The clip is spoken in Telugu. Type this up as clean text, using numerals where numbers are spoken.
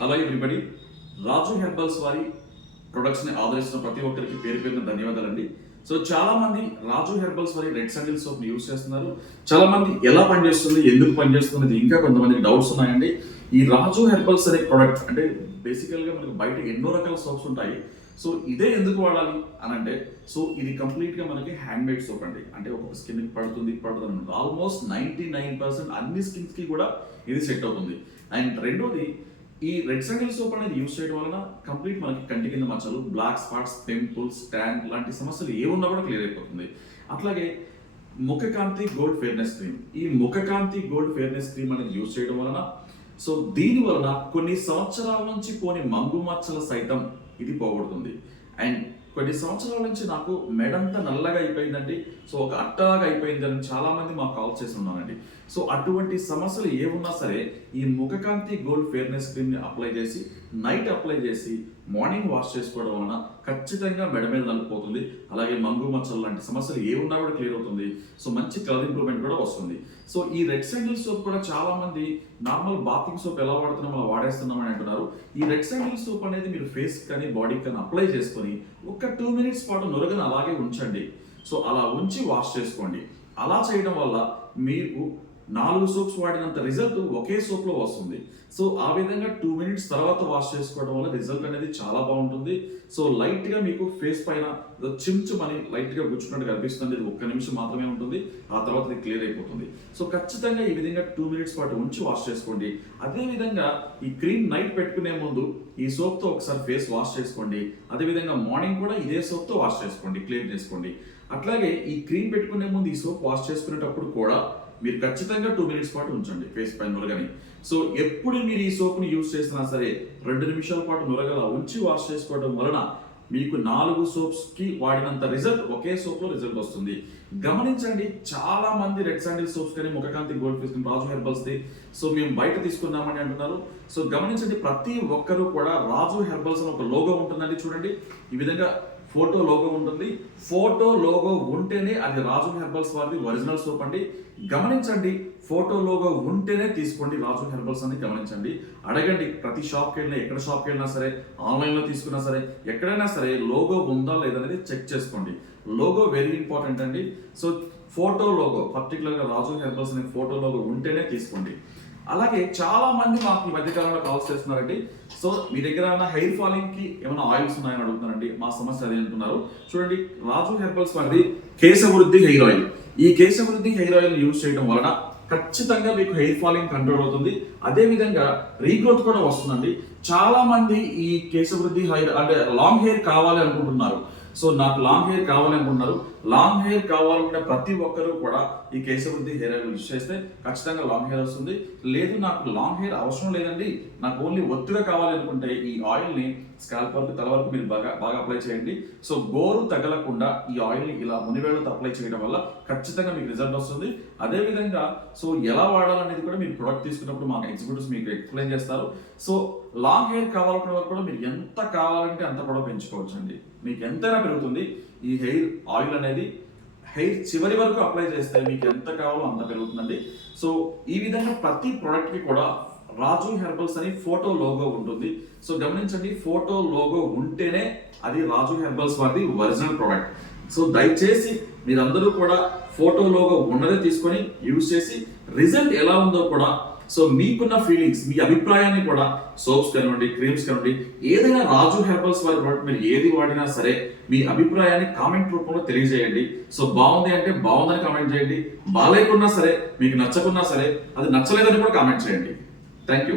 హలో ఎవ్రీబడి, రాజు హెర్బల్స్ వారి ప్రొడక్ట్స్ని ఆదరిస్తున్న ప్రతి ఒక్కరికి పేరు పేరున ధన్యవాదాలండి. సో చాలా మంది రాజు హెర్బల్స్ వారి రెడ్ శాండిల్ సోప్ని యూస్ చేస్తున్నారు. చాలా మంది ఎలా పనిచేస్తుంది, ఎందుకు పనిచేస్తుంది, ఇంకా కొంతమందికి డౌట్స్ ఉన్నాయండి. ఈ రాజు హెర్బల్స్ అనే ప్రొడక్ట్ అంటే బేసికల్గా మనకు బయట ఎన్నో రకాల సోప్స్ ఉంటాయి. సో ఇదే ఎందుకు వాడాలి అని అంటే, సో ఇది కంప్లీట్గా మనకి హ్యాండ్ మేడ్ సోప్ అండి. అంటే ఒక్కొక్క స్కిన్కి పడుతుంది ఆల్మోస్ట్ 99% అన్ని స్కిన్స్కి కూడా ఇది సెట్ అవుతుంది. అండ్ రెండోది, ఈ రెడ్ శాండిల్ సోప్ అనేది యూస్ చేయడం వలన కంప్లీట్ మనకి కంటి కింద మచ్చలు, బ్లాక్ స్పాట్స్, పింపుల్స్, ట్యాన్ లాంటి సమస్యలు ఏమున్నా కూడా క్లియర్ అయిపోతుంది. అట్లాగే ముఖకాంతి గోల్డ్ ఫెయిర్నెస్ క్రీమ్, ఈ ముఖకాంతి గోల్డ్ ఫెయిర్నెస్ క్రీమ్ అనేది యూస్ చేయడం వలన, సో దీని వలన కొన్ని సంవత్సరాల నుంచి పోని మంగు మచ్చల సైతం ఇది పోగొడుతుంది. అండ్ కొన్ని సంవత్సరాల నుంచి నాకు మెడంతా నల్లగా అయిపోయిందండి, సో ఒక అట్టలాగా అయిపోయింది అని చాలా మంది మాకు కాల్ చేసి ఉన్నానండి. సో అటువంటి సమస్యలు ఏమున్నా సరే ఈ ముఖకాంతి గోల్డ్ ఫెయిర్నెస్ క్రీమ్ని అప్లై చేసి నైట్ అప్లై చేసి మార్నింగ్ వాష్ చేసుకోవడం వలన ఖచ్చితంగా మెడ మీద నలిపోతుంది. అలాగే మంగు మచ్చలు లాంటి సమస్యలు ఏమున్నా కూడా క్లియర్ అవుతుంది. సో మంచి కలర్ ఇంప్రూవ్మెంట్ కూడా వస్తుంది. సో ఈ రెడ్ శాండిల్ సోప్ కూడా చాలా మంది నార్మల్ బాతింగ్ సోప్ ఎలా వాడుతున్నాం అలా వాడేస్తున్నామని అంటున్నారు. ఈ రెడ్ శాండిల్ సోప్ అనేది మీరు ఫేస్ కానీ బాడీకి కానీ అప్లై చేసుకొని ఒక 2 minutes పాటు నురగను అలాగే ఉంచండి. సో అలా ఉంచి వాష్ చేసుకోండి. అలా చేయడం వల్ల మీకు 4 సోప్స్ వాడినంత రిజల్ట్ ఒకే సోప్లో వస్తుంది. సో ఆ విధంగా 2 minutes తర్వాత వాష్ చేసుకోవడం వల్ల రిజల్ట్ అనేది చాలా బాగుంటుంది. సో లైట్గా మీకు ఫేస్ పైన చిమ్చుమని లైట్గా గుచ్చుకున్నట్టు కనిపిస్తుంది. ఇది 1 నిమిషం మాత్రమే ఉంటుంది, ఆ తర్వాత ఇది క్లియర్ అయిపోతుంది. సో ఖచ్చితంగా ఈ విధంగా 2 minutes పాటు ఉంచి వాష్ చేసుకోండి. అదేవిధంగా ఈ క్రీమ్ నైట్ పెట్టుకునే ముందు ఈ సోప్తో ఒకసారి ఫేస్ వాష్ చేసుకోండి. అదేవిధంగా మార్నింగ్ కూడా ఇదే సోప్తో వాష్ చేసుకోండి, క్లీన్ చేసుకోండి. అట్లాగే ఈ క్రీమ్ పెట్టుకునే ముందు ఈ సోప్ వాష్ చేసుకునేటప్పుడు కూడా మీరు ఖచ్చితంగా 2 minutes పాటు ఉంచండి ఫేస్ పైన నురగని. సో ఎప్పుడు మీరు ఈ సోప్ని యూజ్ చేసినా సరే 2 నిమిషాల పాటు నురగలా ఉంచి వాష్ చేసుకోవడం వలన మీకు 4 సోప్స్కి వాడినంత రిజల్ట్ ఒకే సోప్లో రిజల్ట్ వస్తుంది. గమనించండి, చాలా మంది రెడ్ శాండిల్ సోప్స్ కానీ ముఖకాంతి గోల్డ్ ఫేస్ క్రీమ్ రాజు హెర్బల్స్ది సో మేము బయట తీసుకున్నామని అంటున్నారు. సో గమనించండి, ప్రతి ఒక్కరూ కూడా రాజు హెర్బల్స్ అని ఒక లోగో ఉంటుందండి. చూడండి, ఈ విధంగా ఫోటో లోగో ఉంటుంది. ఫోటో లోగో ఉంటేనే అది రాజు హెర్బల్స్ వారిది ఒరిజినల్ సోప్ అండి. గమనించండి, ఫోటో లోగో ఉంటేనే తీసుకోండి రాజు హెర్బల్స్ అని గమనించండి. అడగండి, ప్రతి షాప్కి వెళ్ళినా, ఎక్కడ షాప్కి వెళ్ళినా సరే, ఆన్లైన్లో తీసుకున్నా సరే, ఎక్కడైనా సరే లోగో ఉందా లేదనేది చెక్ చేసుకోండి. లోగో వెరీ ఇంపార్టెంట్ అండి. సో ఫోటో లోగో, పర్టికులర్గా రాజు హెర్బల్స్ అనే ఫోటో లోగో ఉంటేనే తీసుకోండి. అలాగే చాలా మంది మాకు ఈ మధ్యకాలంలో కాల్స్ చేస్తున్నారండి. సో మీ దగ్గర ఏమైనా హెయిర్ ఫాలింగ్ కి ఏమైనా ఆయిల్స్ ఉన్నాయని అడుగుతున్నారండి. మా సమస్య అది అంటున్నారు. చూడండి, రాజు హెర్బల్స్ వారిది కేశవృద్ధి హెయిర్ ఆయిల్. ఈ కేశవృద్ధి హెయిర్ ఆయిల్ యూజ్ చేయడం వలన ఖచ్చితంగా మీకు హెయిర్ ఫాలింగ్ కంట్రోల్ అవుతుంది. అదే విధంగా రీగ్రోత్ కూడా వస్తుందండి. చాలా మంది ఈ కేశవృద్ధి హెయిర్ అంటే లాంగ్ హెయిర్ కావాలి అనుకుంటున్నారు. సో నాకు లాంగ్ హెయిర్ కావాలనుకుంటున్నారు. లాంగ్ హెయిర్ కావాలనుకునే ప్రతి ఒక్కరూ కూడా ఈ కేశవృద్ధి హెయిర్ ఆయిల్ యూజ్ చేస్తే ఖచ్చితంగా లాంగ్ హెయిర్ వస్తుంది. లేదు నాకు లాంగ్ హెయిర్ అవసరం లేదండి, నాకు ఓన్లీ ఒత్తుగా కావాలి అనుకుంటే ఈ ఆయిల్ని స్కాల్ప్ వరకు, తల వరకు మీరు బాగా అప్లై చేయండి. సో గోరు తగలకుండా ఈ ఆయిల్ని ఇలా మునివేళ్లతో అప్లై చేయడం వల్ల ఖచ్చితంగా మీకు రిజల్ట్ వస్తుంది. అదేవిధంగా సో ఎలా వాడాలనేది కూడా మీరు ప్రొడక్ట్ తీసుకున్నప్పుడు మాకు ఎగ్జిక్యూటివ్స్ మీకు ఎక్స్ప్లెయిన్ చేస్తారు. సో లాంగ్ హెయిర్ కావాలనుకునే వరకు కూడా మీరు ఎంత కావాలంటే అంత కూడా పెంచుకోవచ్చు అండి. మీకు ఎంతైనా పెరుగుతుంది. ఈ హెయిర్ ఆయిల్ అనేది హెయిర్ చివరి వరకు అప్లై చేస్తే మీకు ఎంత కావాలో అంత పెరుగుతుందండి. సో ఈ విధంగా ప్రతి ప్రోడక్ట్కి కూడా రాజు హెర్బల్స్ అని ఫోటో లోగో ఉంటుంది. సో గమనించండి, ఫోటో లోగో ఉంటేనే అది రాజు హెర్బల్స్ వారిది ఒరిజినల్ ప్రోడక్ట్. సో దయచేసి మీరందరూ కూడా ఫోటో లోగో ఉన్నదే తీసుకొని యూజ్ చేసి రిజల్ట్ ఎలా ఉందో కూడా, సో మీకున్న ఫీలింగ్స్, మీ అభిప్రాయాన్ని కూడా సోప్స్ కానివ్వండి, క్రీమ్స్ కానివ్వండి, ఏదైనా రాజు హెర్బల్స్ వారి ప్రోడక్ట్ మీరు ఏది వాడినా సరే మీ అభిప్రాయాన్ని కామెంట్ రూపంలో తెలియజేయండి. సో బాగుంది అంటే బాగుందని కామెంట్ చేయండి, బాగాలేకున్నా సరే, మీకు నచ్చకున్నా సరే, అది నచ్చలేదని కూడా కామెంట్ చేయండి. Thank you.